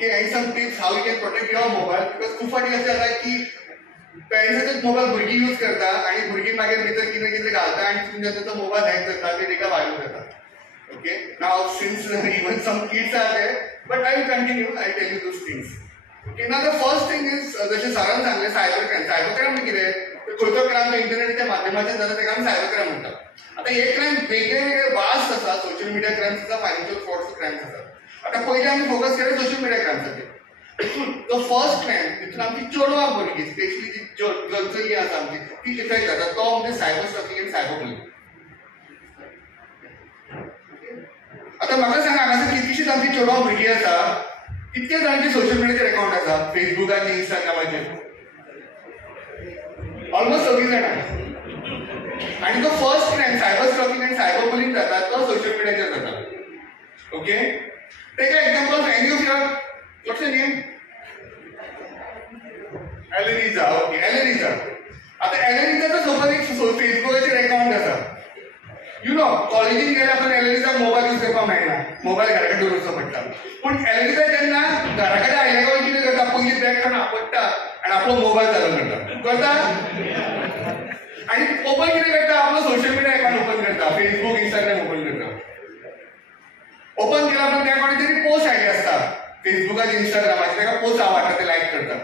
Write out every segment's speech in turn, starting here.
Okay, and some tips how you can protect your mobile, because खूप फाटी अशें जाता की पेरेंट्साचोच मोबाईल भुरगीं यूज करता आणि भुरगीं मागीर भितर कितें कितें घालता आनी तुमच्या तो मोबाईल हॅक जाता ते ताका व्हायरल जाता. Okay, now since even some kids are there, but I will continue, I will tell you those things. Okay, now the first thing is जशें सरान सांगलें सायबर क्रायम. सायबर क्रायम म्हणजे कितें? खंयचो क्रायम इंटरनेटच्या माध्यमांतल्यान जाता ताका आमी सायबर क्रायम म्हणटा. आता हे क्रायम वेगळे वेगळे वास्ट आसा, सोशल मिडिया क्रायम्स आसा, फायनान्शियल फ्रॉड्स क्रायम्स आसा. आता पहिले आमी फोकस केले सोशल मिडिया क्रायम्साचेर. द फर्स्ट क्रायम तितून आमची चेडवां भुरगीं स्पेशली जी चली आसा आमची ती इफेक्ट जाता, तो म्हणजे cyber stalking and cyber bullying. आता म्हाका सांगा हांगासर कितकीशीच आमची चेडवां भुरगीं आसा, कितके जाणांचे सोशल मिडियाचेर अकाउंट आसा, फेसबुकाचेर, इंस्टाग्रामाचेर? ऑलमोस्ट सगळीं जाणां. आणि तो first crime cyber stalking and cyber bullying जाता तो सोशल मिडियाचेर जाता. Okay, take a example of any of your what's your name? Eleriza. Okay, Eleriza. आता एलेरिजाचो सपोज एक फेसबुकाचेर अकाउंट आसा. यू नो कॉलेजीन गेल्यार आपण एलेरिजाक मोबाईल यूज करपाक मेळना, मोबाईल घरा कडेन दवरचो पडटा. पूण एलेरिजा जेन्ना घरा कडेन आयले काय कितें करता, पयलीं बॅग काडून आपटता आनी आपलो मोबाईल चालू करता. आणि ओपन कितें करता, आपलो सोशल मिडिया अकाउंट ओपन करता, फेसबुक, इंस्टाग्राम ओपन करता. ओपन केला पण त्या कोणी तरी पोस्ट आयली आसता फेसबुकाचेर, इंस्टाग्रामाचेर, ताका पोस्ट आवडटा ते लायक करता.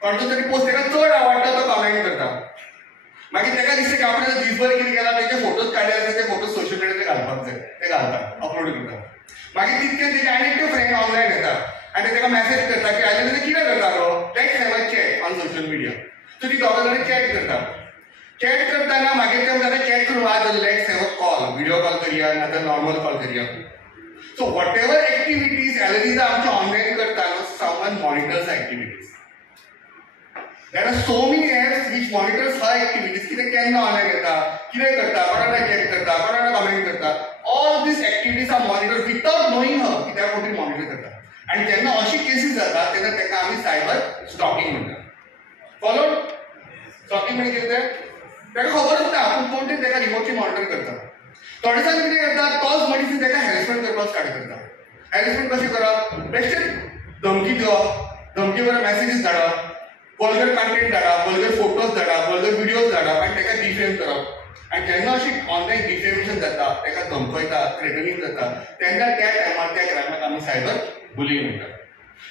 कोणतो तरी पोस्ट ताका चड आवडटा तो कमेंट करता. मागीर ताका दिसता की आपण दीसभर कितें केला तेजे फोटोज काडले आसा ते फोटो सोशल मिडियाचेर घालपाक जाय, ते घालता, अपलोड करता. मागीर तितके तेजे आनी एकटे फ्रेंड ऑनलायन येता आनी ताका मेसेज करता की आयले कितें करता गो, let's have a chat on social media. So ती दोगां जाणां चॅट करता. चॅट करताना मागीर ते म्हणटा चॅट करून आज let's have a call, video call करूया नाजाल्यार नॉर्मल कॉल करूया. सो वॉट एवर एक्टिविटीज एलेरिजा आमच्या ऑनलायन करता, someone monitors activities. There are so many apps which monitors her activities. कितें केन्ना ऑनलायन येता, कितें करता, कोणाला चॅट करता, कोणाला कमेंट करता. All these activities are monitored without knowing her की त्या कोणी मॉनिटर करता. आणि जेन्ना अशी केसीस जाता तेन्ना ताका आमी सायबर स्टॉकिंग म्हणटा. फॉलोड? स्टॉकिंग म्हणजे कितें? ताका खबर आसता पूण कोण तरी ताका रिमोटली मॉनिटर करता. थोडे जाण कितें करता, तोच मनीस ताका हॅरेसमेंट करपाक स्टार्ट करता. हॅरेसमेंट कशें करप? बेश्टेच धमकी दिवप, धमकी बरें मेसेजीस धाडप, वल्गर कंटेंट धाडप, वल्गर फोटोज धाडप, वल्गर व्हिडिओज धाडप आनी ताका डिफेम करप. आनी जेन्ना अशी ऑनलायन डिफेमेशन जाता, ताका धमकयता, थ्रेटनिंग जाता, तेन्ना त्या टायमार त्या क्रायमाक आमी सायबर बुलिंग म्हणटा.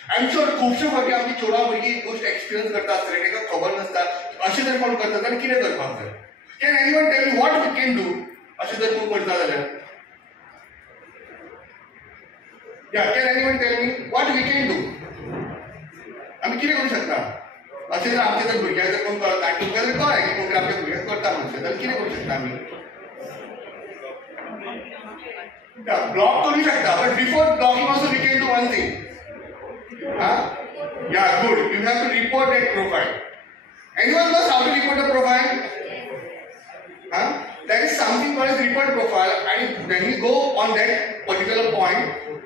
आय एम शुअर खुबश्यो फावटी आमची चेडवां भुरगीं ही गोश्ट एक्सपिरियन्स करता आसतली, ताका खबर नासता अशें जर कोण करता जाल्यार कितें करपाक जाय. Can anyone tell me what we can do? अशें जर कोण करता जाल्यार can anyone tell me what we can do? आमी कितें करूं शकता? अशें जर आमच्या जर भुरग्याक जर कोण कळटा आनी तुमकां जर कळ्ळें की कोण आमच्या भुरग्याक करता म्हणशें जाल्यार कितें करूं शकता आमी? ब्लॉक करूं शकता, but before blocking also we can do one thing. Yeah, good. You have to report that profile. Anyone knows how to report a profile? There is something called as report profile, and when you go on that particular point,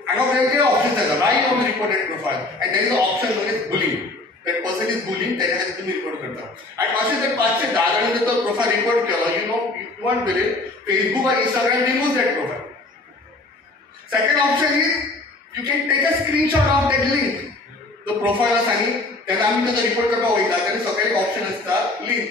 and there are options as well. Why you want to report that profile? And there is an option known as bullying. That person is bullying, त्याच्यासाठी तुम्ही report करता. आणि असे जर 510 जणांनी तो profile report केला, you know, you won't believe, Facebook or Instagram removes that profile. Second option is you can take a screenshot of that link. तो प्रोफाइल आसा न्ही, तेन्ना आमी ताचो रिपोर्ट करपाक वयता तेन्ना सकयल ऑप्शन आसता लिंक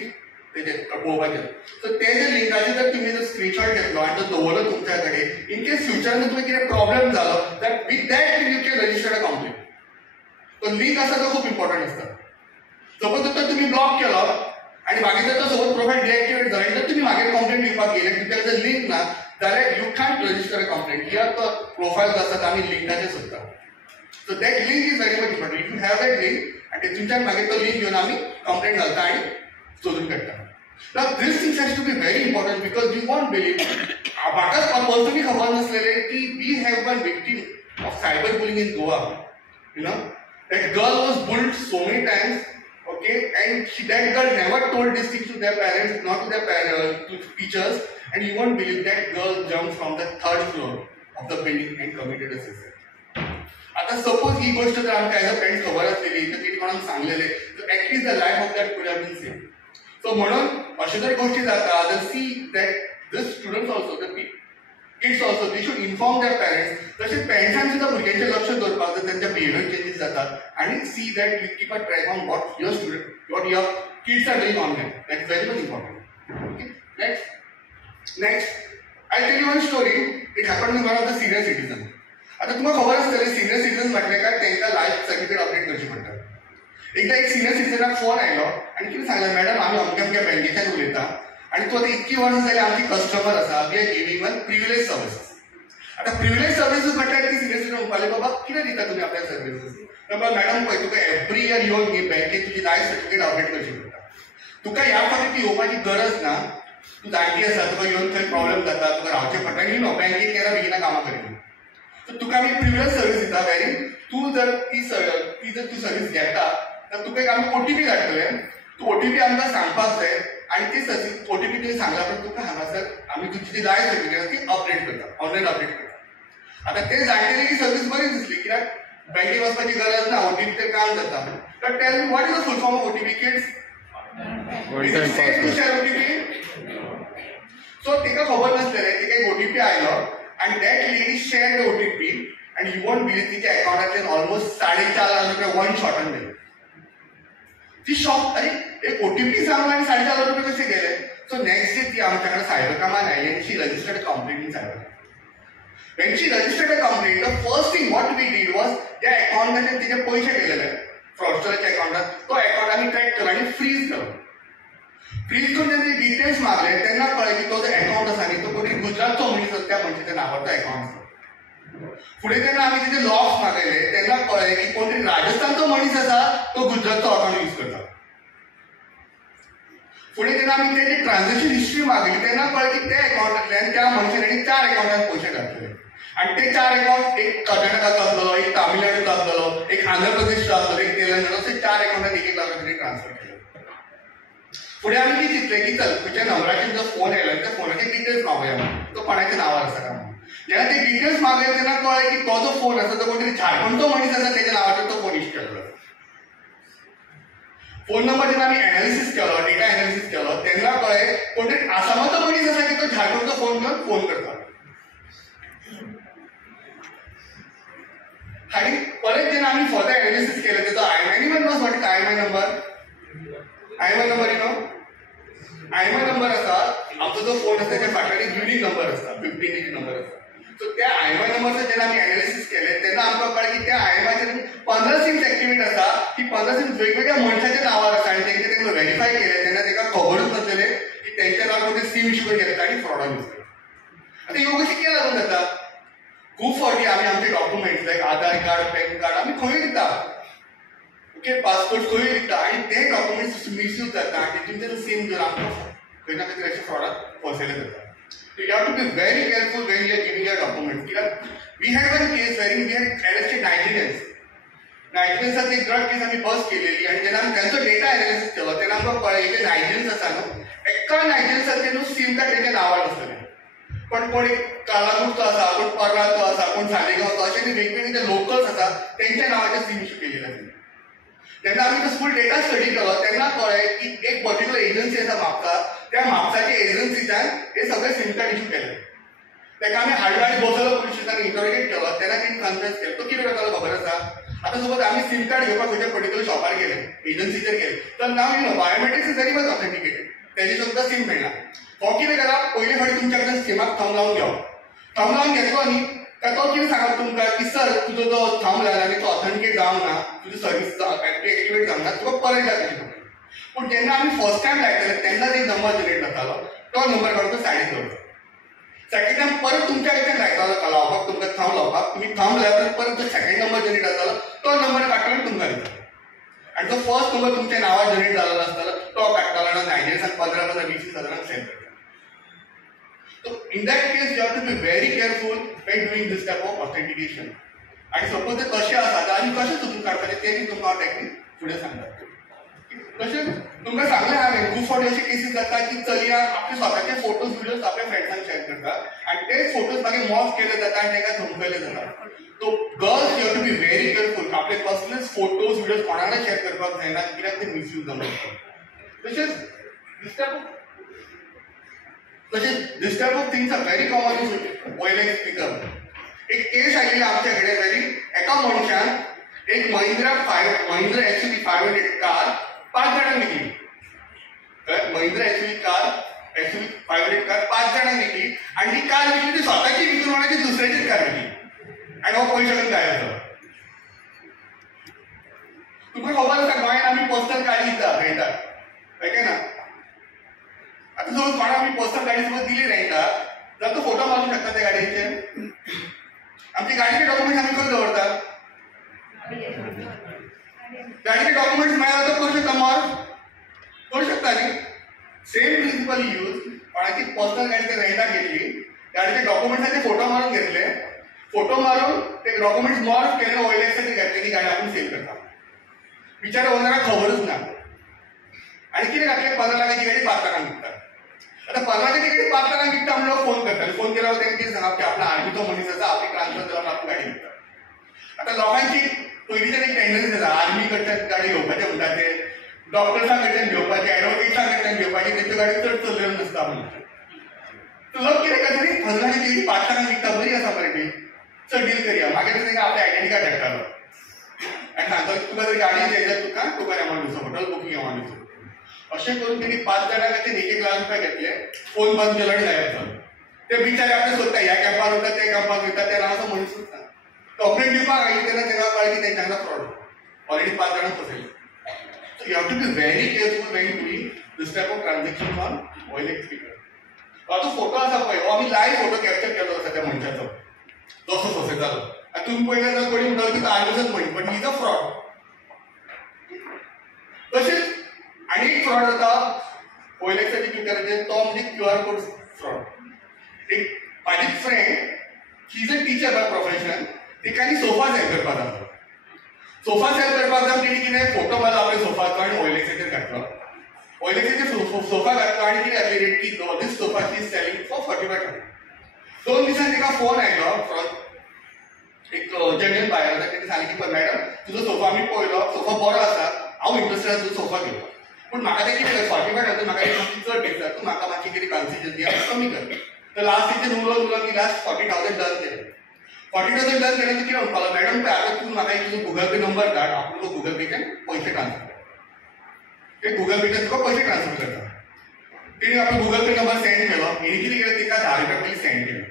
तेजेर पळोवपाचेर. सो ते जर लिंकाचेर जर तुमी जर स्क्रीनशॉट घेतलो आनी तो दवरलो तुमच्या कडेन, इन केस फ्युचरान तुमकां कितें प्रॉब्लेम जालो जाल्यार with that link you can register a complaint. तो लिंक आसा तो खूब इम्पॉर्टंट आसता. सपोज तो तुमी ब्लॉक केलो आनी मागीर जर तो सपोज प्रोफाइल डिएक्टिवेट जालो जर तुमी मागीर कंप्लेंट दिवपाक गेले तुमच्या जर लिंक ना जाल्यार you can't register a complaint. कित्याक तो प्रोफाइल जो आसा तो आमी लिंकाचेर सोदता. So that link is very much important. If you have that link, and तुमच्यान मागीर तो लिंक घेवन आमी कंप्लेंट घालता आनी सोदून काडटा. Now this thing has to be very important because you won't believe. म्हाका पर्सनली खबर नासलेलें की we have one victim of cyberbullying in Goa. You know, that girl was bullied so many times. Okay, and that girl never told this thing to their parents, not to their to teachers, and you won't believe that girl jumped from the 3rd floor of the building and committed a suicide. आता suppose ही गोष्ट जर आमच्या as a friends खबर आसलेली तर तिने कोणाक सांगलेले तर at least the life of that कुड हॅव बीन सेव्ड. सो म्हणून अशे जर गोष्टी जाता जर see that this students also the kids also they should inform their parents. तशेंच पेरेंट्सान सुद्दां भुरग्यांचेर लक्ष दवरपाक जाय त्यांच्या बिहेवियर चेंजीस जातात आणि see that you keep a track on what your student what your kids are doing online. That is very much important. Okay, next I tell you one story. It happen with one of the senior citizen. आता तुम्हाला खबर आसतलें senior citizen म्हटलें काय तांकां life certificate update करची पडटा. एकदा एक सिनियर सिटीजनाक फोन आयलो आनी कितें सांगलें, मॅडम आमी अमक्या अमक्या बँकेच्यान उलयता आनी तूं आतां इतकी वर्सां जालीं आमची कस्टमर आसा, we are giving one privilege services. आता प्रिविलेज सर्विसीस म्हटल्यार ती सिनियर सिटीजन म्हणपाक बाबा कितें दिता तुमी आपल्या सर्विसीस. मॅडम पळय तुका एवरी इयर येवन बँकेत तुजी लायफ सर्टिफिकेट अपडेट करची पडटा. तुका ह्या फावटी येवपाची गरज ना. तूं जाणटी आसा, तुका येवन थंय प्रॉब्लेम जाता, तुका रावचें पडटा. यू नो बँकेत केन्ना बेगिना कामां करिना. सो तुका आमी प्रिविलेज सर्वीस दिता वेरी तूं जर ती सर्वीस घेता तर तुका एक आमी ओटीपी धाडटले. तूं ओटीपी आमकां सांगपाक जाय आनी ती ओटीपी तुवें सांगला पण तुका हांगासर आमी तुजी जी लायफ सर्टिफिकेट ती अपडेट करता, ऑनलायन अपडेट करता. आता ते जाणटेली ही सर्वीस बरी दिसली कित्याक बँकेत वचपाची गरज ना, ओटीपी ते काम जाता. But tell me what is the full form of OTP kids? So तिका खबर नासलेलें, तिका एक ओटीपी आयलो आनी that lady share the OTP आनी यू वॉन्ट बिलीव तिच्या अकाउंटांतल्यान ऑलमोस्ट 4.5 लाख रुपया वन शॉटान गेले. ती शॉक, अरे एक ओटीपी सांगला आनी 4.5 लाख रुपये कसे गेले. सो नेक्स्ट डे ती आमच्या कडेन सायबर कामान आयली आनी she registered a complaint in cyber. When she registered a complaint, the first thing what we did was त्या अकाउंटाचे तिचे पैसे गेलेले फ्रॉडस्टरच्या अकाउंटात तो अकाउंट आम्ही ट्रॅक केलो आणि फ्रीज केलो. फ्रीज करून त्यांनी डिटेल्स मागले तेन्ना कळ्ळें की तो जो अकाउंट आसा न्ही तो कोणी गुजरातचो मनीस आसा त्या मनशाच्या नांवाचो अकाउंट आसा. फुडें तेन्ना आमी तिचे लॉग्स मागयले तेन्ना कळ्ळें की कोण तरी राजस्थानचो मनीस आसा तो गुजरातचो अकाउंट यूज करता. फुडें जेन्ना आमी तेजी ट्रान्झॅक्शन हिस्ट्री मागयली तेन्ना कळ्ळें की त्या अकाउंटांतल्यान त्या मनशान 4 अकाउंटांत पयशे घातले आणि ते 4 अकाउंट एक कर्नाटकाचो आसलो, एक तामिळनाडूचो आसलो, एक आंध्र प्रदेशचो आसलो, एक तेलंगणा, असे 4 अकाउंटांत 1 लाख रुपये ट्रान्सफर केले. फुडें आमी कितें चिंतलें की चल तुज्या नंबराचेर जो फोन आयलो त्या फोनाचे डिटेल्स मागुया तो कोणाच्या नांवार आसा काय म्हणून. जेन्ना ते डिटेल्स मागले तेन्ना कळ्ळें की तो जो फोन आसा तो कोण तरी झारखंडचो मनीस आसा तेच्या नांवाचेर तो फोन यूज केल्लो. फोन नंबर जेन्ना आमी एनालिसीस केलो, डेटा एनालिसीस केलो तेन्ना कळ्ळें कोण तरी आसामाचो मनीस आसा की तो झारखंडचो फोन घेवन फोन करता. आणि परत जेन्ना आमी फर्दर एनालिसीस केलें तेजो anyone knows what is IMEI number? IMEI number IMEI number आसा आमचो जो फोन आसा तेच्या फाटल्यान एक युनिक नंबर आसता, 15 डिजीट नंबर आसता. सो त्या आयएमआय नंबरचो जेन्ना आमी एनालिसीस केलें तेन्ना आमकां कळ्ळें की त्या आयएमआयचेर 15 सिम्स एक्टिवेट आसा. ती 15 सिम्स वेगवेगळ्या मनशाच्या नांवार आसा आनी तेंका व्हेरीफाय केलें तेन्ना तेका खबरूच नासलेलें की तेंच्या नांवार कोण सिम इश्यू करून घेता आनी फ्रॉडान यूज करता. आतां ह्यो कशी कितें लागून जाता? खूब फावटी आमी आमचे डॉक्युमेंट्स लायक आधार कार्ड, पॅन कार्ड आमी खंय दिता, ओके, पासपोर्ट खंय दिता आनी ते डॉक्युमेंट्स मिसयूज जाता आनी तितून सिम घेवन आमकां खंय ना खंय अशें फ्रॉडाक फसयले जाता. So you have to be very careful when you are giving your documents. We had one case wherein we had arrested Nigerians. Nigerians एक ड्रग केस आमी बस केलेली आणि जेन्ना आमी त्यांचो डेटा एनालिसीस केलो तेन्ना आमकां कळ्ळें की नायजेरियन्स आसा न्हू एका नायजेरियन्साचेर न्हू सिम कार्ड तेच्या नांवार आसलेलें. पण कोण एक कालागूटचो आसा, कोण पर्राचो आसा, कोण सालेगांवचो अशे वेगवेगळे जे लोकल्स आसा तेंच्या नांवाचेर सिम इश्यू केलेले आसले. जेन्ना आमी तो फूल डेटा स्टडी केलो तेन्ना कळ्ळें की एक पर्टिक्युलर एजन्सी आसा म्हापसा, त्या म्हापसाच्या एजन्सीच्यान हे सगळे सिम कार्ड इश्यू केले. तेका आमी हाडलो बसलो पुलीस स्टेशनान इंटरोगेट केलो तेन्ना तेणी कन्फेस केलो. तो कितें करतालो खबर आसा? आतां सपोज आमी सिम कार्ड घेवपाक खंयच्या पर्टिक्युलर शॉपार गेले, एजन्सीचेर गेले, तर नाव you know biometrics is very much authenticated. तेजी सुद्दां सिम मेळना. हो कितें करा पयले फावटी तुमच्या कडेन सिमाक थंब लावन घेवप. थंब लावन घेतलो न्ही काय तो कितें सांगता तुमकां की सर तुजो जो थंब लायला आनी तो ऑथेंटिकेट जावंक ना, तुजी सर्वीस एक्टिवेट जावंक ना, तुका परत जाय तेजी पडटली. पूण जेन्ना आमी फर्स्ट टायम लायताले तेन्ना एक नंबर जनरेट जातालो, तो नंबर काडून तो सायडीक दवरता. सेकंड टायम परत तुमच्या कडच्यान लायतालो लावपाक तुमकां थंब लावपाक, तुमी थंब लायता परत जो सेकंड नंबर जनरेट जातालो तो नंबर काडटालो आनी तुमकां दितालो. आनी जो फर्स्ट नंबर तुमच्या नांवार जनरेट जाल्लो आसतालो तो काडटालो आनी नायजेरियन्साक 15-20 हजारांक सेंड करतालो. So in that case you have to be very careful when doing this type of authentication. आणि सपोज ते कशें आसा तर आमी कशें सोदून काडपाचें तें बी तुमकां हांव टॅक्नीक फुडें सांगता. तशेंच तुमकां सांगलें हांवें खूब फावटी अशे केसीस जाता की चलया आपले स्वताचे फोटोज व्हिडियोज आपल्या फ्रेंड्सांक शेअर करता आनी तेच फोटोज मागीर मॉर्फ केले जाता आनी तेका धमकयले जाता. So girls you have to be very careful. आपले पर्सनल फोटोज व्हिडियोज कोणाकय शेअर करपाक जायना कित्याक ते मिसयूज जावंक शकता. तशेंच this type of things are very common in violence speaker. एक केस आयिल्ली आमच्या कडेन वेरी एका मनशान एक महिंद्रा SUV 500 कार 5 जणांनी विकली. महिंद्रा SUV 500 कार 5 जणांनी विकली आणि ती कार विकली ती स्वतःची विकून म्हणायची दुसऱ्याचीच कार विकली आणि मग पैसे पण गायब झालं. तुम्ही खबर का गोंयांत आम्ही पर्सनल गाडी रेंटाक ओके ना. आता जर कोणा आम्ही पर्सनल गाडी समज दिली रेंटाक जाल्यार तो फोटो मारूंक शकता त्या गाडयेचे. आमची गाडीचे डॉक्युमेंट्स आम्ही खंय दवरतात. गाडीचे डॉक्युमेंट्स मेळ्ळा तो करू शकता मॉर करू शकता न्ही. सेम प्रिन्सिपल यूज कोणाची पर्सनल गाडी ते रेंटाक घेतली गाडीचे डॉक्युमेंट्साचे फोटो मारून घेतले फोटो मारून ते डॉक्युमेंट्स मॉर्फ केले OLXची घातलेली गाडी आपण सेल करता. बिचारा ओनराक खबरच ना आणि कितें घातले 15 लाखाची गाडी 5 लाखांक विकतात. आता 15 लाखाची गाडी 5 लाखांक विकता म्हणून फोन करतात. फोन केल्यावर त्यांनी कितें सांगप की आपला आर्मीचो मनीस आसा आपली ट्रान्सफर जावन आपण गाडी विकतात. आता लोकांची पयलींच्यान एक टेंडन्सी आसा आर्मी कडच्यान गाडी घेवपाचे म्हणटात ते डॉक्टर्सां कडच्यान घेवपाचे एडवोकेट्सां कडच्यान घेवपाचे तेंच्यो गाडी चड चलल्यो नासता म्हणून. लोक कितें करता 15 लाखाची गाडी 5 लाखांक विकता बरी आसा मरे ती चल डील करया. मागीर ताका आपले आयडेंटी कार्ड धाडटालो आणि सांगतालो तुका जर गाडी जाय जाल्यार तुका टोकन एमावंट दिवचो होटल बुकींग एमावंट दिवचो. अशें करून तेणी 5 जाणांचे 1 लाख रुपया घेतले. फोन बंद केलो आनी गायब जालो. ते बिचारे आपले सोदता ह्या कॅम्पार वयता त्या कॅम्पार वयता त्या नांवाचो मनीसूच ना. कंप्लेंट दिवपाक आयली तेन्ना ताका कळ्ळें की तेंच्यांनी फ्रॉड ऑलरेडी 5 जाणांक फसयले. So you have to be very careful when doing this type of transaction on OLX speaker. तो फोटो आसा पळय हो आमी लायव्ह फोटो कॅप्चर केलो आसा त्या मनशाचो जसो फसयतालो. आनी तुमी पळयल्यार जर कोणी म्हणटालो की तो आर्मीचोच मनीस but he is a fraud. तशेंच आनी एक फ्रॉड जाता OLXच्या ट्विटराचेर तो म्हणजे QR कोड फ्रॉड. एक म्हाजी friend she is a teacher by profession तिका सोफा सेल करपाक जाय. सोफा सेल करपाक जावन तिणे कितें फोटो मारलो आपल्या सोफाचो आनी OLXचेर घातलो. OLXचेर सोफा घातलो आनी कितें घातली रेट की this sofa she is selling for 45,000. 2 दिसांनी तिका फोन आयलो फ्रॉम एक जनरल बायर आसा तेणी सांगलें की मॅडम तुजो सोफा आमी पळयलो सोफा बरो आसा हांव इंट्रस्टेड आसा तुजो सोफा घेवपाक पूण म्हाका तें कितें 45,000 म्हाका एक चड दिसता तूं म्हाका मातशी कितें कन्सेशन दी कमी कर. तर लास्ट तेचे उलोवन मी लास्ट 40,000 डन केले. 40,000 डन केले तर कितें म्हणपालो मॅडम पळय आतां तूं म्हाका एक तुजो गुगल पे नंबर धाड हांव तुका गुगल पेच्यान पयशे ट्रान्सफर करता. ते गुगल पेच्यान तुका पयशे ट्रान्सफर करता. तिणे आपलो गुगल पे नंबर सेंड केलो. हिणे कितें केलें तिका 10 रुपया पयलीं सेंड केले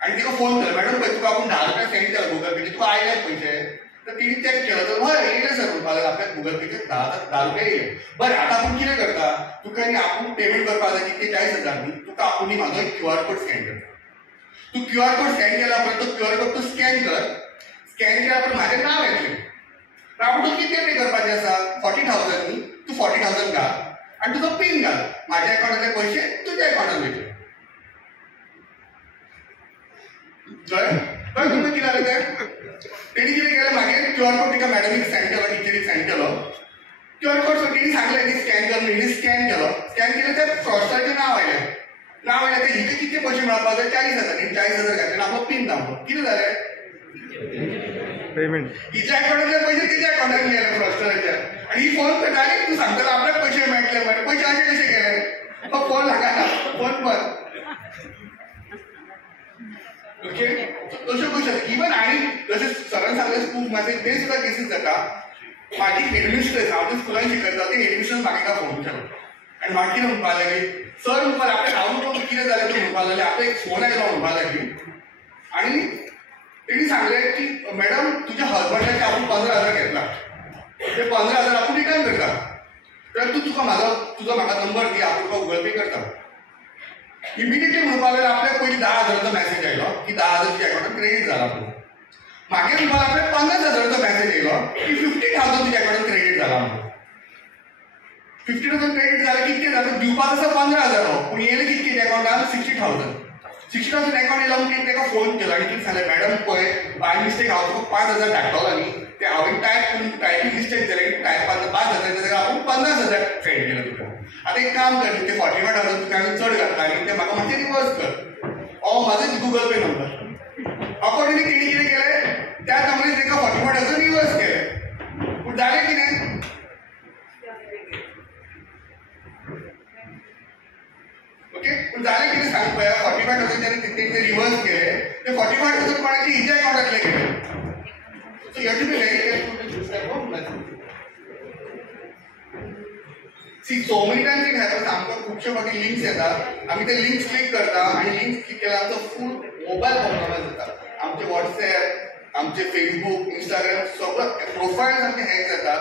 आनी तिका फोन केलो मॅडम पळय तुका आपूण 10 रुपया सेंड केला गुगल पेचे तुका आयले पयशे. तर तिने चेक केलं तर हय येयले सर म्हणपाक आपल्या गुगल पेचे 10 रुपया येयले. बरें आतां आपूण कितें करता तुका न्ही आपूण पेमेंट करपाक जाय कितके 40,000 न्ही तुका आपूण न्ही म्हाजो एक QR कोड सेंड करता. तू QR कोड सेंड केला उपरांत तो QR कोड तूं स्कॅन कर. स्कॅन केल्या उपरांत म्हाजें नांव येतलें. आपूण तुका कितें पे करपाचें आसा 40,000 न्ही तूं 40,000 घाल आनी तुजो पीन घाल म्हाज्या अकाउंटाचे पयशे तुज्या अकाउंटान वयतले. कळ्ळें तुमकां कितें जालें तें तेणी कितें केलें मागीर QR कोड तिका मॅडमीक सेंड केलो टिचरीक सेंड केलो. QR कोड तेणी सांगलें की स्कॅन कर म्हणून स्कॅन केलो. स्कॅन केलें त्या फ्रॉडस्टराचें नांव आयलें. नांव आयलें तें हिका कितके पयशे मेळपाक जाय 40,000 हिणें 40,000 घातले आपलो पीन दामलो. कितें जालें पेमेंट हिच्या अकाउंटातले पयशे तिच्या अकाउंटान गेले फ्रॉडस्टराच्या आनी ही फोन करता आनी तूं सांगतालो आपल्याक पयशे मेळटले मरे पयशे अशे कशे गेले तो फोन लागना फोन बंद. ओके तश्यो कश्यो इवन आनी जशें सरान सांगलें खूब मातशें ते सुद्दां केसीस जाता. म्हाजी हेडमिस्ट्रेस हांव ज्या स्कुलान शिकयता ते हेडमिस्ट्रेस म्हाका एका फोन केलो आनी म्हाका कितें म्हणपाक लागली सर म्हणपाक आपल्या हांव कितें जालें तें म्हणपाक लागलें आपल्याक एक फोन आयलो म्हणपाक लागली आनी तेणी सांगलें की मॅडम तुज्या हजबंडाचे आपूण 15,000 घेतला ते 15,000 आपूण रिटर्न करता तर तुजो म्हाका नंबर दी हांव तुका गुगल पे करता. इमिडिएटली म्हणपाक लागलें आपल्याक पयलीं 10,000चो मेसेज आयलो की 10,000 तुज्या अकाउंटान क्रेडीट जाला म्हणून. मागीर म्हणपाक आपल्याक 50,000चो मेसेज येयलो की 50,000 तुज्या अकाउंटान क्रेडीट जाला म्हणून. 50,000 क्रेडीट जालें कितके जालें दिवपाक आसा 15,000 पूण येयले कितके अकाउंटान 60,000 अकाउंट येयलो म्हणून ताका फोन केलो आनी कितें सांगलें मॅडम पळय बाय मिस्टेक हांव तुका 5,000 धाडटलो न्ही ते हांवें टायपींग मिस्टेक जालें की टायपान 5,000 जाल्यार हांवें 50,000 सेंड केलो तुका. आतां एक काम कर ते 45,000 तुका हांवें चड घातला आनी ते म्हाका मातशें रिवर्स कर हो म्हाजो गुगल पे नंबर. अकॉर्डिंगली तेणी कितें केलें त्या नंबरीन ताका 45,000 रिवर्स केलें पूण जालें कितें ओके पूण जालें कितें सांग पळय 45,000 जेन्ना तेणी रिवर्स केले ते 45,000 कोणाचे हिच्या अकाउंटांतले गेले. So you have to be very careful with this type of message. See, so many times it happens, आमकां खुबशे फावटी लिंक्स येतात, आमी ते लिंक्स क्लिक करता आणि लिंक्स क्लिक केल्यार आमचो फूल मोबायल कॉम्प्रोमायज जाता. आमचे व्हॉट्सएप, आमचे फेसबुक, इंस्टाग्राम सगळं प्रोफायल आमचे हॅक जाता.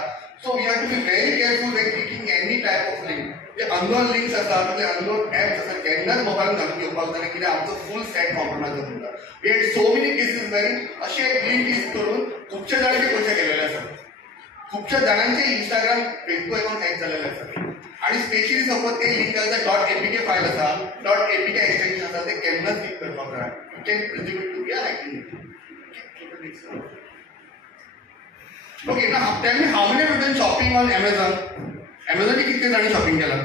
So we have to be very careful when clicking any type of link. जे अननोन लिंक्स आसात, ते अननोन ऍप्स आसात, केन्नाच मोबायलान घालून घेवपाक जाय कित्याक आमचो फूल सेट कॉम्प्रोमायज जाता. We had so many cases वेरी अशे एक लिंक यूज करून खुबशे जाणांचे पयशे गेलेले आसात. खुबशा जाणांचे इंस्टाग्राम, फेसबुक अकाउंट हॅक जालेले आसात. आणि स्पेशली सपोज ते लिंक डॉट एपीके फायल आसा, डॉट एपीके एक्सटेंशन आसा, ते केन्नाच क्लिक करपाक जाय. You can presume to be hacking. Okay, now tell me how many done shopping on Amazon? Amazonचे कितके जाणांनी शॉपिंग केला?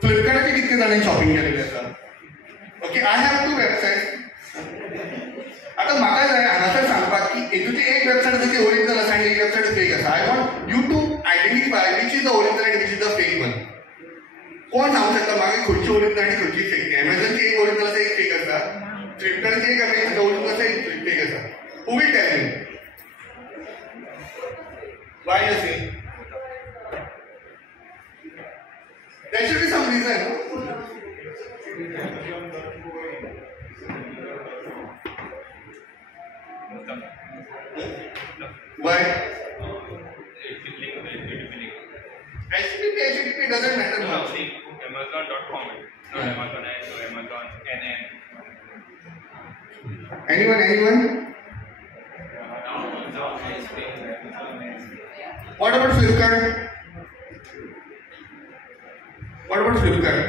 फ्लिपकार्टचे कितके जाणांनी शॉपिंग केलेले आसा? Okay, I have 2 websites. आता म्हाका जाय हांगासर सांगपाक की हेतूंची एक वेबसाइट आसा ती ओरिजिनल आसा आनी एक वेबसाइट फेक आसा. I want you to identify which is the original and which is the fake one. कोण सांगू शकता म्हाका खंयची ओरिजिनल आनी खंयची फेक? Amazonची एक ओरिजिनल आसा, एक फेक आसा. फ्लिपकार्टची एक ओरिजिनल आसा, एक फेक आसा. Who will tell me? Why you say? There should be some reason. Why? HTTP doesn't matter much. Amazon.com, not Amazon N, or Amazon NN. Anyone? What about Flipkart? What about Flipkart?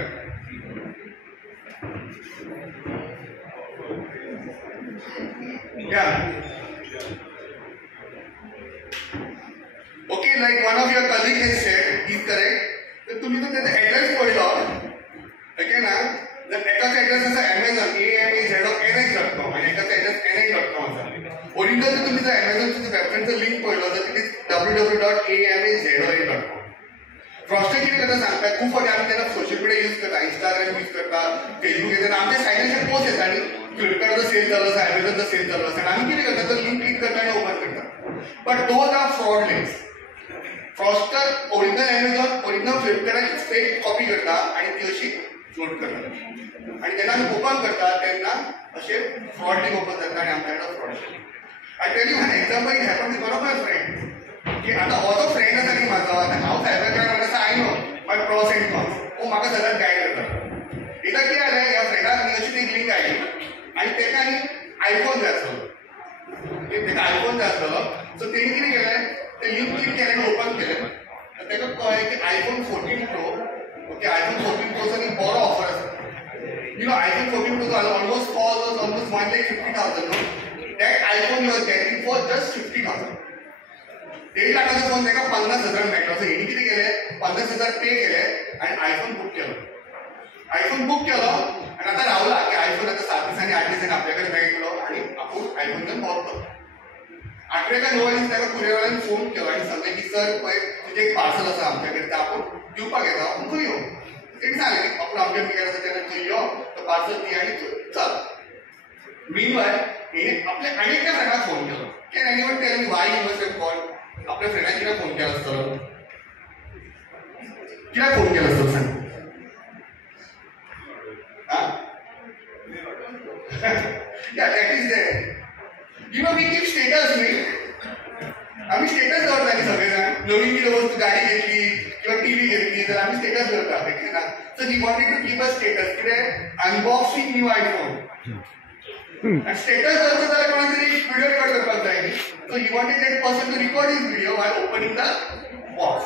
Yeah. Okay, like one of your colleague has said, he's correct. तर तुम्ही जर त्याचा address पळयलो, okay ना, जर एकाचा address आसा Amazon amazon.nx.com आणि एकाचा ऍड्रेस nx.com आसा. ओरिजिनल जर तुम्ही जर Amazonची वेबसाइटचं लिंक पळयलो तर इट इज www.amazon.com. फ्रॉस्टर कितें करता सांगता, खूब फावटी आमी तेन्ना सोशल मिडिया यूज करता, इंस्टाग्राम यूज करता, फेसबुक येता, आमच्या सायटीचेर पोस्ट येता न्ही, फ्लिपकार्टचो सेल चालू आसा, Amazonचो सेल चालू आसा, आमी कितें करता तर लिंक क्लिक करता आनी ओपन करता. But those are fraud links. Fraudster original Amazon, original फ्लिपकार्टाची फेक कॉपी करता आणि ती अशी फ्लोट करता. आणि जेन्ना आमी ओपन करता तेन्ना अशे फ्रॉड लिंक ओपन जाता आणि आमच्या फ्रॉड जाता. I tell you one example, it happen with one of my friend. की आता हो जो फ्रेंड आसा न्ही म्हाजो, हांव सायबर क्रायम आसा, I know my pros end cons. हो म्हाका सदांच गायड करता. एकदां कितें जालें, ह्या फ्रेंडाक न्ही अशीच एक लिंक आयली आनी ताका न्ही आयफोन जाय आसलो. ताका आयफोन जाय आसलो. सो तेणी कितें केलें, ते लिंक क्लिक केलें आनी ओपन केलें. ताका कळ्ळें की iPhone 14 Pro, ओके, iPhone 14 Proचो न्ही बरो ऑफर आसा. You know, iPhone 14 Pro almost cost almost 1,50,000. That iPhone you are getting for just 50,000. 1.5 लाखाचा फोन ताका 50,000 मेळटलो. सो हेणी कितें केलें, 50,000 पे केले आणि आयफोन बुक केलो. आयफोन बुक केलो आणि आता रावला की आयफोन आता 7 दिसांनी 8 दिसांनी आपल्याकडे मेळटलो आणि आपूण आयफोन घेवन पावतलो. 8 का 9 दिसा ताका कुरियरवाल्यान फोन केलो आणि सांगलें की सर पळय तुजें एक पार्सल आसा आमच्या कडेन, तें आपूण दिवपाक येता, आपूण थंय यो. तेणी सांगलें की आपूण आमच्या पिकार आसा तेन्ना थंय यो, तो पार्सल दी आनी चल. मीनवायल हेणे आपल्या आनी एका फ्रेंडाक फोन केलो. Can anyone tell me why you must have called? आपल्या फ्रेंडाक कित्याक फोन केलो आसतलो? कित्याक फोन केलो आसतलो सांग? Yeah, that is there. You know, we keep status न्ही. आम्ही स्टेटस दवरता न्ही सगळे जाण. नवीन कितें वस्तू गाडी घेतली किंवा टीव्ही घेतली तर आम्ही स्टेटस दवरता, ओके ना? So he wanted to keep a status, कितें अनबॉक्सिंग न्यू आयफोन. आणि स्टेटस दवरता जाल्यार कोणा तरी व्हिडिओ रेकॉर्ड करपाक जाय न्ही. So he wanted that person to record his video while opening the box.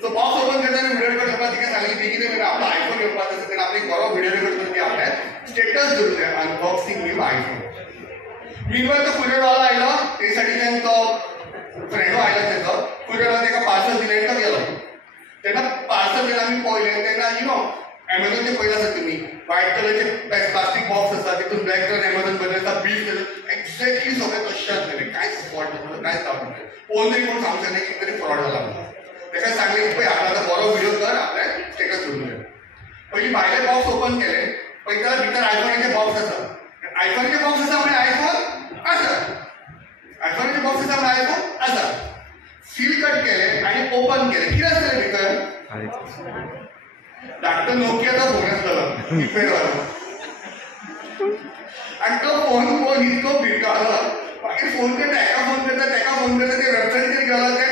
So box open करताना व्हिडिओ रेकॉर्ड करपाक तिका सांगलें बेगीन आपलो आयफोन घेवपाक आसा तेन्ना आपली बरो व्हिडिओ रेकॉर्ड करून ती आपल्या स्टेटस दवरूं जाय, अनबॉक्सिंग न्यू आयफोन. मीनवायल तो कुरियरवालो आयलो, ते सायडीच्यान तो फ्रेंडो आयलो तेजो, कुरियरवालो ताका पार्सल दिलें आनी तो गेलो. तेन्ना पार्सल जेन्ना आमी पळयलें तेन्ना यू नो Amazonचे पळयला आसा तुमी, व्हायट कलरचे प्लास्टीक बॉक्स आसा, तितून ब्लॅक कलर Amazon बरयलें आसा, बील केलें, एक्झॅक्टली सगळें तशें आसलेलें, कांयच फॉल्ट नासलो, कांयच दाखोवना. पळोवन तरी कोण सांगूंक शकना कितें तरी फ्रॉड जाला म्हणून. ताका सांगलें की पळय आपलो आतां बरो व्हिडिओ कर, आपल्या स्टेटस दवरूं जाय. पयलीं भायले बॉक्स ओपन केले, पळयता भितर आयफोनाचे बॉक्स आसा. आयफोनाचे बॉक्स आसा म्हणजे आयफोन आसा. आयफोनाचे बॉक्सीस आमकां आयफोन आसा सील कट केले आनी ओपन केले कितें आसतलें भितर धाकटो नोकियाचो फोन आसतलो कीपॅडवालो आनी तो फोन इतको भिरकालो मागीर फोन करता एका फोन करता तेका फोन करता ते वेबसायटीचेर गेलो त्या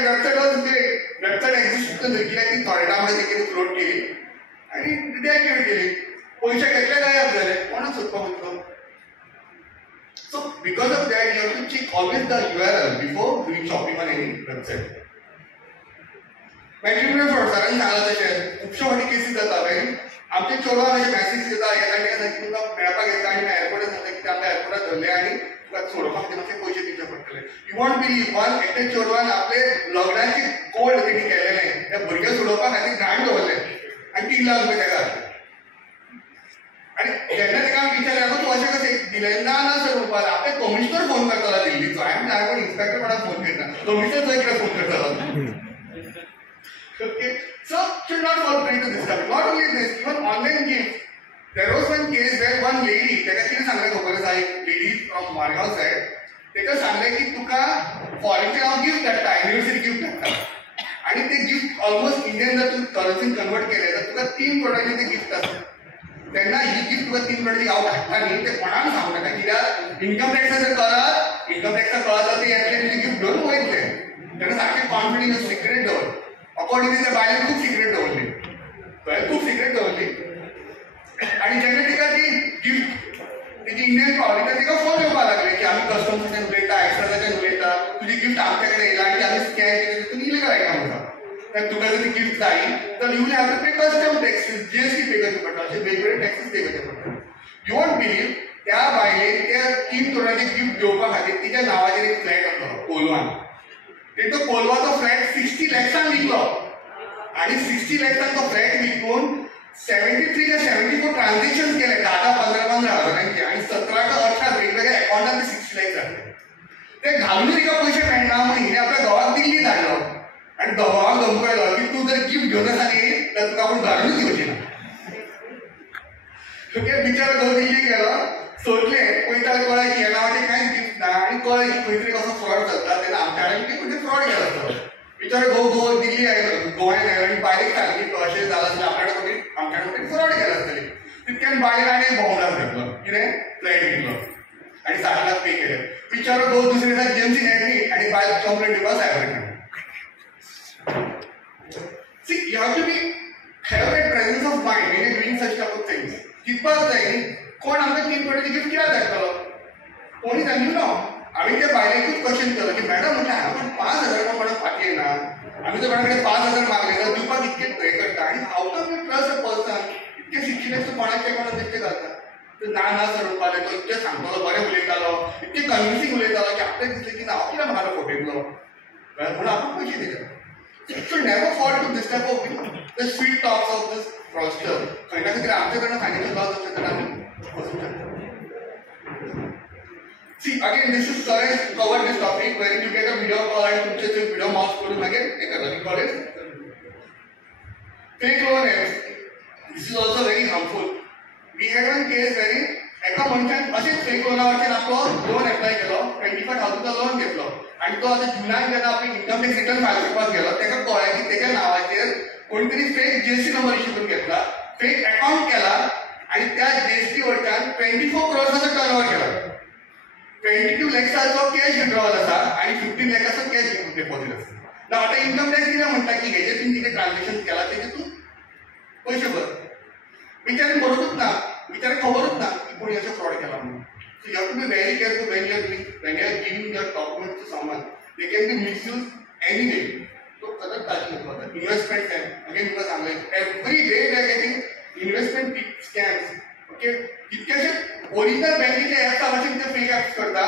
वेबसायट एक्झिस्ट करता कित्याक ती थोड्या टायमार तेजेर फ्लोट केली आनी डिएक्टिवेट केली पयशे घेतले गायब जाले कोणाक सोदपाक वयतलो So because of that, you have to check always the URL before doing shopping on any website. Matrimonial fraud सरांनी सांगला तशें खुबश्यो फावटी केसीस जाता आमचे चेडवान अशें मॅसेज येता येता सांगता तुमकां मेळपाक येता आनी एअरपोर्टार सांगता की आपल्या एअरपोर्टार धरले आनी तुका सोडपाक ते मातशे पयशे दिवचे पडटले यू वॉन्ट बिलीव वन एकटे चेडवान आपले लॉकडावनचे कोड तेणी केलेलें त्या भुरग्याक सोडोवपा खातीर ग्रांट दवरलें आनी 3 लाख रुपया तेका आणि जेन्ना तेका विचारल्यार तूं अशें कशें दिलें ना ना सर म्हणपाक आपले कमिशनर फोन करतालो दिल्लीचो हांवें कोण इन्स्पेक्टर कोणाक फोन करता कमिशनर थंय कित्याक फोन करतालो Okay, so should not fall prey to this stuff. Not only this, even online games. There was one case where one lady, तेका कितें सांगलें खबर आसा एक लेडी फ्रॉम मारगांव सायड तेका सांगलें की तुका फॉरेनचे हांव गिफ्ट धाडटा एनिवर्सरी गिफ्ट धाडटा आनी ते गिफ्ट ऑलमोस्ट इंडियन जर तूं करन्सीन कन्वर्ट केलें जाल्यार तुका 3 करोडाचें तें गिफ्ट आसा तेन्ना ही गिफ्ट तुका 3 करोडाची हांव धाडटा न्ही तें कोणाक सांगूं नाका कित्याक इन्कम टॅक्स जर कळत इन्कम टॅक्साक कळत ते येतले तुजें गिफ्ट घेवन वयतले तेन्ना सारकें कॉन्फिडन्स सिक्रेट दवर अकॉर्डिंगली त्या बायलेन खूब सिक्रेट दवरली कळ्ळें खूब सिक्रेट दवरली आनी जेन्ना तिका ती गिफ्ट तेजी इंडियन ऑडिटर तिका फोन येवपाक लागले की आमी कस्टमर्सांच्यान उलयता एक्सपर्टाच्यान उलयता तुजी गिफ्ट आमचे कडेन येयला आनी आमी स्कॅन केली तितून इलिगल आयटम आसा तर तुका जर गिफ्ट जाय तर you will have to pay custom taxes GST pay करचे पडटा अशे वेगवेगळे टॅक्सीस पे करचे पडटा यू वॉन्ट बिलीव त्या बायलेन त्या 3 करोडाचे गिफ्ट घेवपा खातीर तिच्या नांवाचेर एक फ्लॅट आसलो कोलवान तो कोलवाचो फ्लॅट 60 लॅक्सान विकलो आणि 60 लॅक्सान तो फ्लॅट विकून 73 ते 74 ट्रान्झॅक्शन केले 10-15 हजारांचे आणि 17 ते 18 वेगवेगळ्या अकाउंटात 60 लॅक्स जाले ते घालून तिका पयशे मेळना म्हणून हिने आपल्या घोवाक दिल्ली धाडलो आणि घोवाक धमकयलो की तूं जर गिफ्ट घेवन आसा न्ही तर तुका आपूण घरानूच येवची ना बिचारो घोव दिल्ली गेलो सोदलें पळयता कळ्ळें की ह्या नांवाचें कांयच गिफ्ट ना आनी कळ्ळें की खंय तरी कसो फ्रॉड चलता तेन्ना आमच्या कडेन खंय फ्रॉड केलो आसतलो बिचारो घोव दिल्ली आयलो गोंयांत आयलो आनी बायलेक सांगली तो अशें जालां आसलें आमच्या कडेन फ्रॉड केलो आसतली तितक्यान बायलेन आनी एक भोंवडास घातलो कितें फ्लॅट घेतलो आनी 7 लाख पे केले बिचारो घोव दुसरे दिसा जेम्सीन एडमीट आनी बायल कंप्लेंट दिवपाक सायबरान See, you have to have that presence of mind when you're doing such type of things. चिंतपाक जाय न्ही कोण आमकां 3 करोडाची गिफ्ट कित्याक धाडटलो कोणी सांगू ना आमी त्या बायलेकूच क्वेश्चन केलो की मॅडम म्हटलें हांगा पण 5,000 कोणाक फाटी येना आमी जर कोणा कडेन 5,000 मागले जाल्यार दिवपाक इतके हें करता आनी हाव कम यू ट्रस्ट अ पर्सन इतके 60 लॅक्स कोणाचे तेचे घालता ना ना सर म्हणपाक तो इतके सांगतालो बरें उलयतालो इतके कन्विन्सिंग उलयतालो की आपल्याक दिसलें की हांव कित्याक म्हाका फटयतलो म्हणून आपूण पयशे दिले It should never fall to this type of the sweet talks of this fraudster. खंय ना कितें आमचे कडल्यान फायनान्शियल लॉस आसता तर आमी वचूंक शकता. See again this is correct cover this topic wherein you get a video call and तुमचे जे video mouse करून मागीर हे करता you call it fake loan apps. This is also very harmful. We had one case wherein एका मनशान अशेंच fake लोनावरच्यान आपलो लोन एप्लाय केलो 25,000 लोन घेतलो आणि तो आता जुनान जेन्ना आपली इन्कम टॅक्स रिटर्न फायल करपाक गेलो तेका कळ्ळें की तेच्या नांवाचेर कोणी तरी फेक जीएसटी नंबर इश्यू करून घेतला फेक अकाउंट केला आणि त्या जीएसटी वरच्यान 24 करोडाचो टर्नओव्हर केला 22 लॅक्साचो कॅश विड्रॉवल आसा आणि 15 लॅखाचो कॅश डिपॉझिट आसा ना आता इन्कम टॅक्स कितें म्हणटा की हेजे तुमी कितें ट्रान्झॅक्शन केला तेजे तूं पयशे भर विचार बरोबरूच ना विचार खबरूच ना की कोणी अशें फ्रॉड केला म्हणून So you have to be very careful when you are giving your documents to someone. They can be misused any way. So सतत काळजी घेवपाक जाय. Investment scam. Again तुका सांगलें every day they are getting investment scams. Okay. कितकेशे original बँकेचे apps आसा ते fake apps करता.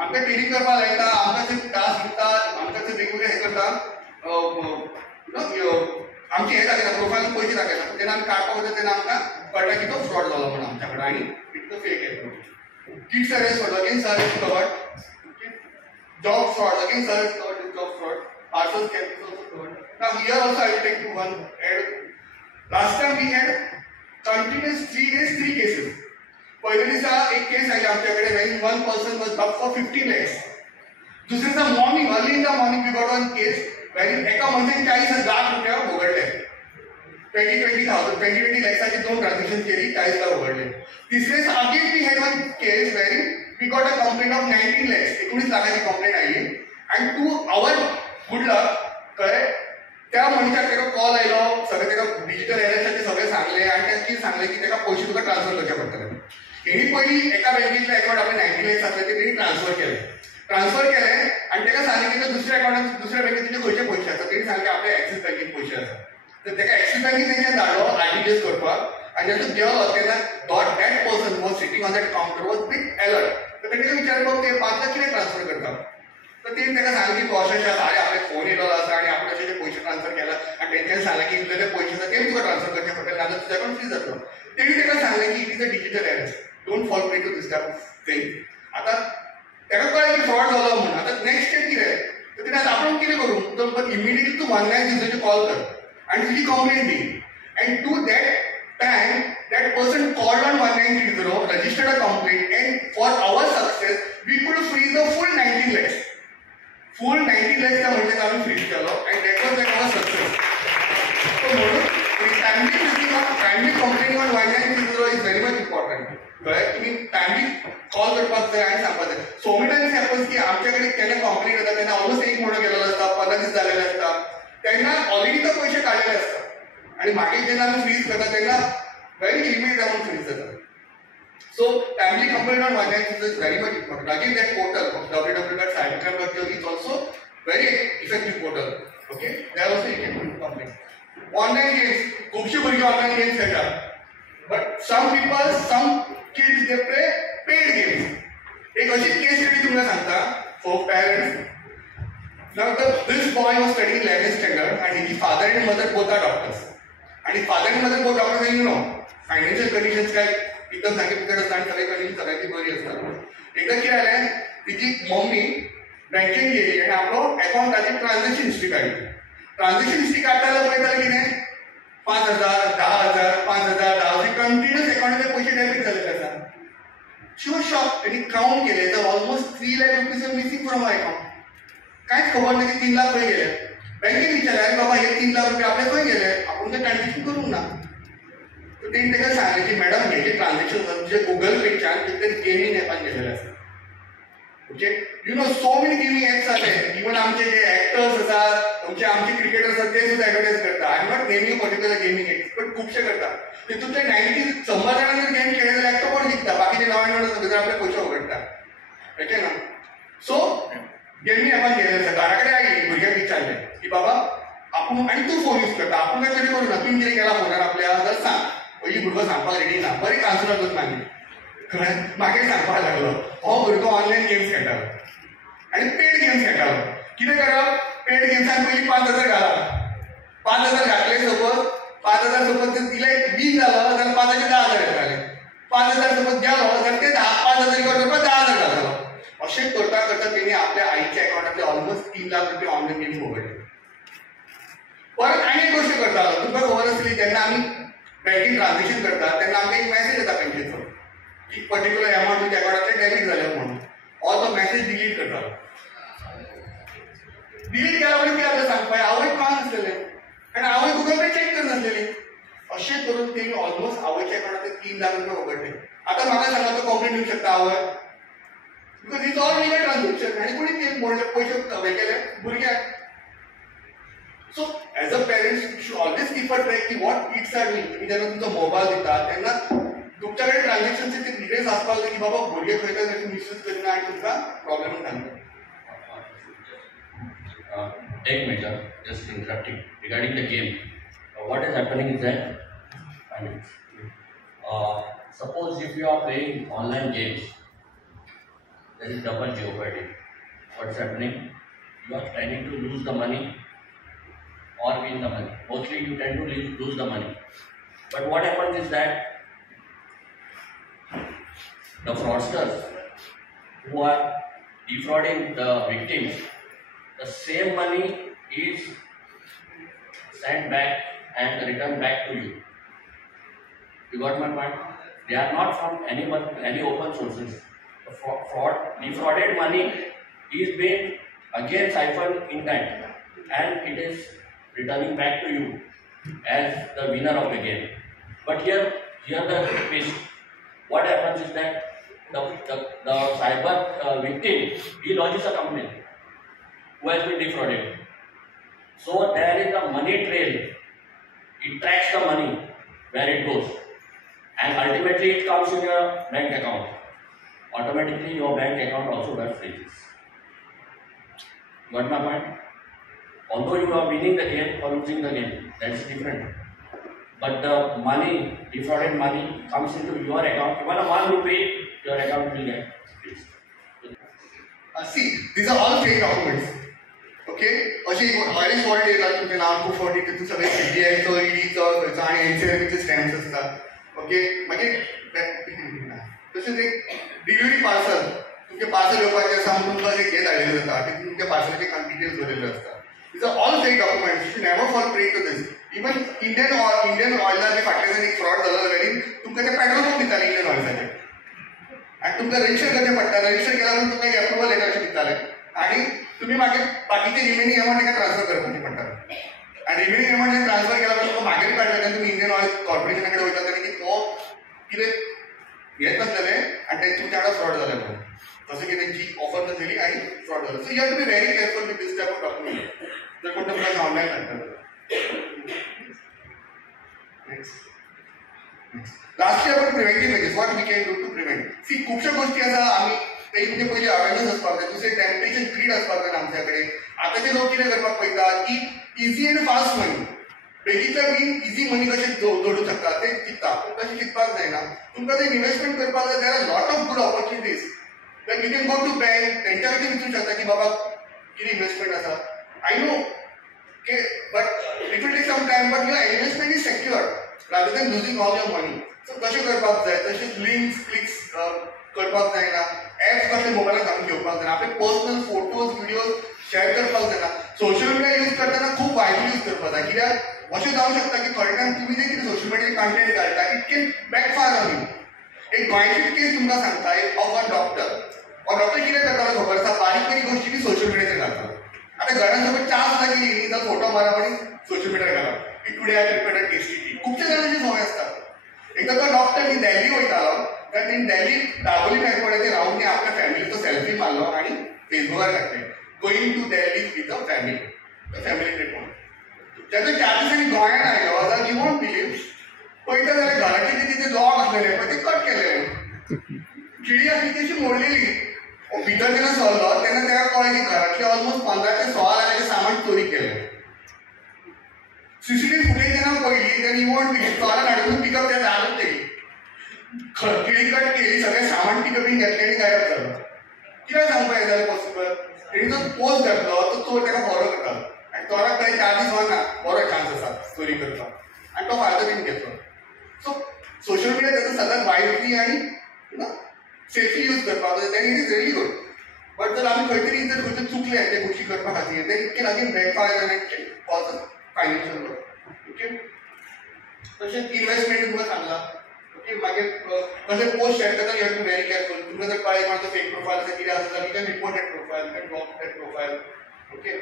आमकां ट्रेडिंग करपाक लायता, आमकां ते टास्क दिता, आमकां ते वेगवेगळे हे करता. आमचे हे दाखयता प्रोफायल पयशे दाखयता. तेन्ना आमी काडपाक वयता तेन्ना आमकां कळटा की तो फ्रॉड जालो म्हणून आमच्या कडेन आनी it's a fake app. Kids arrest fraud, again service covered. Okay. Job fraud, again service covered is job fraud. Parcel scam is also covered. Now here also I will take to one add. Last time we had continuous 3 days 3 cases. पहिल्या दिसा एक केस oily आमच्याकडे when one person was up for 50 lakhs. दुसरे दिसा morning early in the morning we got one case वेरी एका मनशान 40 लाख रुपया वगडले 20 लॅक्साची 2 ट्रान्झॅक्शन केली 40 लाख वगडले. तिसरे दिसा again we had one case where we got a complaint of 19 lakhs 19 लाखाची कंप्लेंट आयली and to our good luck कळ्ळें त्या मनशाक तेका कॉल आयलो सगळे तेका डिजिटल एरेस्टाचे सगळे सांगले आनी तांची सांगले की तेका पयशे तुका ट्रान्सफर करचे पडटले. तेणी पयलीं एका बँकेतले अकाउंट आपले 90 लॅक्स आसले ते तेणी ट्रान्सफर केले आनी तेका सांगलें की दुसऱ्या अकाउंटान दुसऱ्या बँकेत तुजे खंयचे पयशे आसा तेणी सांगलें आपल्या एक्सीस बँकेत पयशे आसा. तर तेका एक्सीस बँकेत तेंच्यान धाडलो आरटीजीएस करपाक आनी जेन्ना गेलो तेन्ना that person was sitting on that counter was bit alert. तर तेणी तेका विचारलो ते 5 लाख कितें ट्रान्सफर करता. तर तेणी तेका सांगलें की तूं अशें अशें आपले फोन येयलो आसा आनी आपण अशें पयशे ट्रान्सफर केला आनी तेंच्यान सांगलें की इतले पयशे आसा ते तुका ट्रान्सफर करचे पडटले नाजाल्यार तुजे अकाउंट फ्रीज जातलो. तेणी तेका सांगलें की it is a digital arrest don't fall prey to this type of thing. आतां तेका कळ्ळें की फ्रॉड जालो म्हणून. आतां नेक्स्ट स्टेप कितें तर तेणें आपण कितें करूं तर इमिडिएटली तूं 1900 कॉल कर आनी तुजी कंप्लेंट दी and to that time that person called on 1930 registered a complaint and for our success we could freeze the full 19 lakhs. Full 19 lakhs त्या मनशाक आमी फ्रीज केलो and that was like our success. So म्हणून timely complaining on 1930 is very much important. कळ्ळें तुमी timely call करपाक जाय आनी सांगपाक जाय. सो मेनी टायम्स हॅपन्स की आमच्या कडेन केन्ना कंप्लेंट येता तेन्ना ऑलमोस्ट 1 म्हयनो गेलेलो आसता 15 दीस जालेले आसता तेन्ना ऑलरेडी तो पयशे काडलेले आसता आणि मागीर जेन्ना आमी फ्रीज करता तेन्ना व्हेरी लिमिटेड अमाउंट फ्रीज जाता. So timely complaint on 1930 is very much important. Again that portal www.cybercrime.gov is also very effective portal. Okay, there also you can complain. Online games, खुबशी भुरगीं online games खेळटात. But some kids they play paid games. एक अशीच केस study तुमकां सांगता for parents. Now this boy was studying 11th standard and his father and mother both are doctors. आणि father आणि mother both doctor you know financial conditions काय एकदम सारखे बिकट असतात आणि सगळे कंडिशन सगळ्यांची बरी असतात. एकदा कितें जालें तिची मम्मी बँकेन गेली आनी आपलो अकाउंटाची ट्रान्झॅक्शन हिस्ट्री काडली. ट्रान्झॅक्शन हिस्ट्री काडटालो पळयतालें कितें 5,000 10,000 5,000 10,000 कंटिन्युअस अकाउंटाचे पयशे डेबिट जालेले आसा. शी वॉज शॉक. तेणी काउंट केले तर almost 3 lakh rupees missing from my account. कांयच खबर ना की 3 लाख खंय गेले. बँकेन विचारलें अरे बाबा हे 3 लाख रुपये आपले खंय गेले आपण ते ट्रान्झॅक्शन करूंक ना. तर तेणी ताका सांगलें की मॅडम हे जे ट्रान्झॅक्शन तुजे गुगल पेच्यान कितें तरी गेमींग एपान गेलेले आसा. Okay you know so many gaming apps आले इवन आमचे जे एक्टर्स आसात आमचे क्रिकेटर्स आसात ते सुद्धा एडवर्टायज करता. I am not naming particular gaming apps but खुबशे करता. तितूंतले 90 100 जाणां जर गेम खेळ्ळे जाल्यार एकटो कोण जिखता बाकीचे 99 सगळे आपले पयशे वगडटा. ओके ना. सो गेमी एपान गेलेले आसा. घरा कडेन आयली भुरग्याक विचारलें की बाबा आपूण आनी तूं फोन यूज करता आपूण काय तरी करूं ना तुवें कितें केलां फोनार आपल्या जाल्यार सांग. पयलीं भुरगो सांगपाक रेडी ना बरें कांसुलार करून मागीर कळ्ळें मागीर सांगपाक लागलो हो भुरगो ऑनलायन गेम्स खेळटालो आनी पेड गेम्स खेळटालो. कितें करप पेड गेम्सान पयलीं 5,000 घालप 5,000 घातले सपोज 5,000 सपोज जर तिला बीन जालो जाल्यार 5,000 10,000 येताले. 5,000 सपोज गेलो जाल्यार ते 5,000 रिकॉर्ड करपाक 10,000 घालतालो. अशें करता करता तेणी आपल्या आईच्या अकाउंटातले ऑलमोस्ट 3 लाख रुपये ऑनलायन गेम्स वगडले. परत आनी एक गोष्ट करतालो तुमकां खबर आसली जेन्ना आमी बँकेन ट्रान्झॅक्शन करता तेन्ना आमकां एक मॅसेज येता बँकेचो की पर्टिक्युलर अमाउंट तुमच्या अकाउंटाचेर डेबिट जाले म्हणून. ऑल तो मॅसेज डिलीट करतालो. डिलीट केला म्हणजे कितें आपल्याला सांगपाक आवय कळना नासलेलें आनी आवय गुगल पे चॅक करनासलेली. अशें करून तेणी ऑलमोस्ट आवयच्या अकाउंटाचेर 3 लाख रुपये वगडले. आतां म्हाका सांगा तो कंप्लेंट दिवंक शकता आवय because it's all legal transaction आनी कोणी ते मोडले पयशे हे केले भुरग्याक. So as a parents you should always keep a track की वॉट किड्स आर डुईंग. तुम्ही जेन्ना तुमचो मोबायल दिता तेन्ना तुमच्या कडेन ट्रान्झॅक्शनचे ते डिटेल्स आसपाक जाय की बाबा भुरगे खंय तरी मिसयूज करिना आनी तुमकां प्रॉब्लेम घालना. Take measure, just interrupting regarding the game. What is happening is that, suppose if you are playing online games, there is double jeopardy. What's happening? You are trying to lose the money or win the money. Mostly you tend to lose the money. But what happens is that the fraudsters who are defrauding the victims, the same money is sent back and returned back to you. You got my point? They are not from any open sources. The defrauded money is being again siphoned in that, and it is returning back to you as the winner of the game. But here the twist. What happens is that the cyber victim, he lodges a complaint who has been defrauded. So there is a money trail. It tracks the money where it goes, and ultimately it comes in your bank account. Automatically your bank account also gets freezes. Got my point? Although you are winning the game or losing the game, that's different. But the money, defrauded money, comes into your account. Even a 1 rupee, your account will get freezed. See, these are all fake documents. Okay? अशी orange Walt येतात तुमचे नाव खूप फावटी तितून सगळे सीबीआयचो ईडीचो आणि एनसीआरबीचे stamps असतात. Okay मागीर तशेंच एक डिलिव्हरी पार्सल तुमचे पार्सल येवपाचें आसा म्हणून तुमकां एक हे धाडिल्लें जाता तितून तुमच्या पार्सलाचे डिटेल्स बरयल्ले आसता. These are all fake documents. You should never fall prey to this. Even Indian oil जे फाटल्या दिसांनी एक फ्रॉड जालो वेरी तुमकां ते पेट्रोल पंप दिताले इंडियन ऑयल्साचे आनी तुमकां रजिस्टर करचें पडटा. रजिस्टर केल्या म्हणून तुमकां एक अप्रुवल लेटर अशें दिताले आनी तुमी मागीर बाकीचे रिमेनिंग अमावंट ताका ट्रान्सफर करपाचें पडटा आनी रिमेनिंग अमावंट ट्रान्सफर केल्या म्हणून तुमकां मागीर काडलें तेन्ना तुमी इंडियन ऑयल कॉर्पोरेशना कडेन वयता तेन्ना की तो कितें हेच नासलेलें आनी तें तुमच्या वांगडा फ्रॉड जालें म्हणून जसं की त्यांची ऑफर नासलेली आणि फ्रॉड झालं. So you have to be very careful with this type of document जर कोणतं तुला ऑनलाईन काढतात. लास्टली आपण preventive measures what we can do to prevent. See खुबश्यो गोष्टी आसा आमी ते म्हणजे पयलीं अवेरनेस आसपाक जाय दुसरें टेम्परेचर ग्रीड आसपाक जाय आमच्या कडेन. आतांचे लोक कितें करपाक पळयता की इजी एंड फास्ट मनी बेगीतल्या बेगीन इजी मनी कशें जोडूं शकता ते चिंतता पूण तशें चिंतपाक जायना. तुमकां ते इन्व्हेस्टमेंट करपाक जाय there are lot of good opportunities like you can go to bank तेंच्या कडेन विचारूंक शकता की बाबा कितें इन्व्हेस्टमेंट आसा. I know, okay, but it will take some time, but your investment is secured rather than losing all your money. So, कशें करपाक जाय तशेंच लिंक्स क्लिक्स करपाक जायना. एप्स कशें मोबायलाक घालून घेवपाक जायना. आपले पर्सनल फोटोज व्हिडिओज शेअर करपाक जायना. सोशल मिडिया यूज करतना खूब वायटली यूज करपाक जाय कित्याक अशें जावंक शकता की थोडे टायम तुमी जे कितें सोशल मिडियाचेर कंटेंट घालता it can backfire on you. एक गोंयचीच केस तुमकां सांगता ऑफ अ डॉक्टर. हो डॉक्टर कितें करतालो खबर आसा बारीक बारीक गोश्टी बी सोशल मिडियाचेर घालता. आता घरांसोबत च्या सुद्धा केली जाल्यार फोटो मारप आणि सोशल मिडियार घालप की today I prepared tasty T. खुबशे जाणांची सवय आसता. एकदा तो डॉक्टर न्ही दिल्ली वयतालो तर तेणी दिल्ली दाबोलीम एअरपोर्टाचेर रावन न्ही आपल्या फॅमिलीचो सेल्फी मारलो आणि फेसबुकार घातलें going to Delhi with the family trip म्हणून. तेजो 4 दिसांनी गोंयांत आयलो जाल्यार यू वोंट बिलीव पळयता जाल्यार घराचे जे तिथे लॉक आसलेले पळय ते कट केलेले. खिळी आसली तशी मोडलेली. भितर जेन्ना सरलो तेन्ना ताका कळ्ळें की घरातले ऑलमोस्ट 15 ते 16 लाखाचें सामान चोरी केलें. सीसीटीव्ही फुटेज जेन्ना पळयली तेन्ना यू वोंट बिलीव चोरान हाडून पिकअप त्या दारांत केली. खिळी कट केली सगळें सामान पिकअपीन घेतलें आनी गायब जालो. कित्याक सांगपाक यें जालें पॉसिबल तेणी जो पोस्ट घातलो तो चोर ताका फॉलो करतालो आनी चोराक कळ्ळें 4 दीस वरना बरो चान्स आसा चोरी करपाक आनी तो फायदो बीन घेतलो. सो सोशल मिडिया ताचो सदांच वायटली आनी सेफली यूज करपाक जाय then it is really good. But जर आमी खंय तरी जर खंयतरी चुकले ते गोष्टी करपा खातीर then it can again backfire आनी कॉज फायनान्शियल लॉस. ओके तशेंच इन्व्हेस्टमेंट तुमकां सांगला. ओके मागीर कशें पोस्ट शेअर करता you have to very careful. तुमकां जर कळ्ळें कोणाचो फेक प्रोफायल आसा कितें आसा जाल्यार you can report that profile you can block that profile. Okay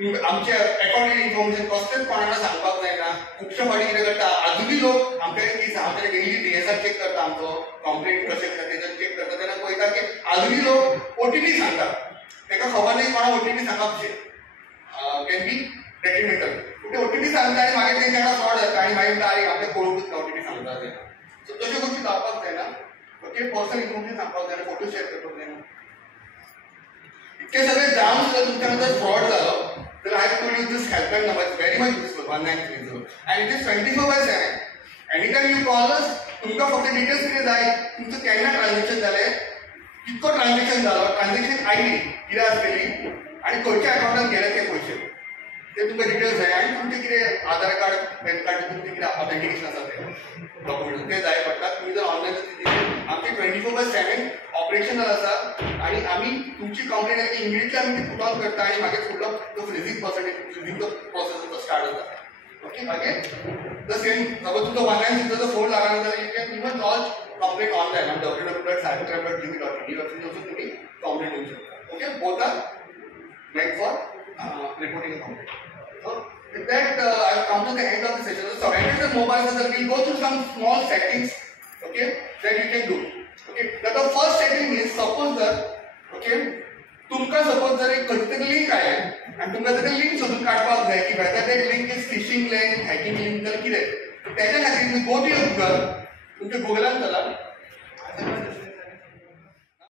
आमचे अकाउंट इन्फॉर्मेशन कसलेच कोणाला सांगपाक जायना. खुबशे फावटी कितें करता अजुनूय लोक आमच्या कडेन आमच्या डेली डीएसआर चेक करता आमचो कंप्लेंट कशें आसा तेजेर चेक करता तेन्ना पळयता की अजुनूय लोक ओटीपी सांगता. ताका खबर नाही कोणा ओटीपी सांगप कॅन बी डेट्रिमेंटल. पूण ते ओटीपी सांगता आनी मागीर तेंच्या वांगडा फ्रॉड जाता आनी मागीर डायरेक्ट आपल्या पळोवंकूच ओटीपी सांगता ते. सो तश्यो गोश्टी जावपाक जायना. ओके पर्सनल इन्फॉर्मेशन सांगपाक जायना फोटो शेअर करपाक जायना. इतके सगळे जावन सुद्दां तुमच्या भितर फ्रॉड जालो then I have told you this helpline number is very much useful 1930 and it is 24/7. Anytime you call us, तुमका फक्त डिटेल्स किती जाय तुमचं केन्ना ट्रान्झॅक्शन जालें कितको ट्रान्झॅक्शन जालो ट्रान्झॅक्शन आयडी कितें आसलेली आनी खंयच्या अकाउंटान गेले ते पयशे ते तुमकां डिटेल्स जाय आनी तुमचें कितें आधार कार्ड पॅन कार्ड तुमचें कितें ऑथेंटिकेशन आसा ते डॉक्युमेंट ते जाय पडटा. तुम्ही जर ऑनलायन आमचे 24/7 ऑपरेशनल आसा आनी आमी तुमची कंप्लेंट आयली इमिडिएटली आमी ती पुट ऑन करता आनी मागीर फुडलो तो फ्रिजींग प्रोसेस स्टार्ट जाता. ओके मागीर द सेम सपोज तुमचो 1960 फोन लागना जाल्यार you can even launch complaint online on www.cybercrime.gov.in वचून तुम्ही कॉम्प्लेंट होऊ शकतात. Okay, both are made for reporting complaint. So with that, I've come to the end of the session. So surrounded the mobile system, we'll go through some small settings, okay, that you can do. Okay, the first setting is suppose that, okay, तुमका suppose जर एक कधीतरी link आहे आणि तुमका जर link शोधून काढपाक जाय की whether that link is phishing link, hacking link तर कितें, त्याच्या खातीर तुम्ही गो टू युअर गुगल, तुमच्या गुगलान चला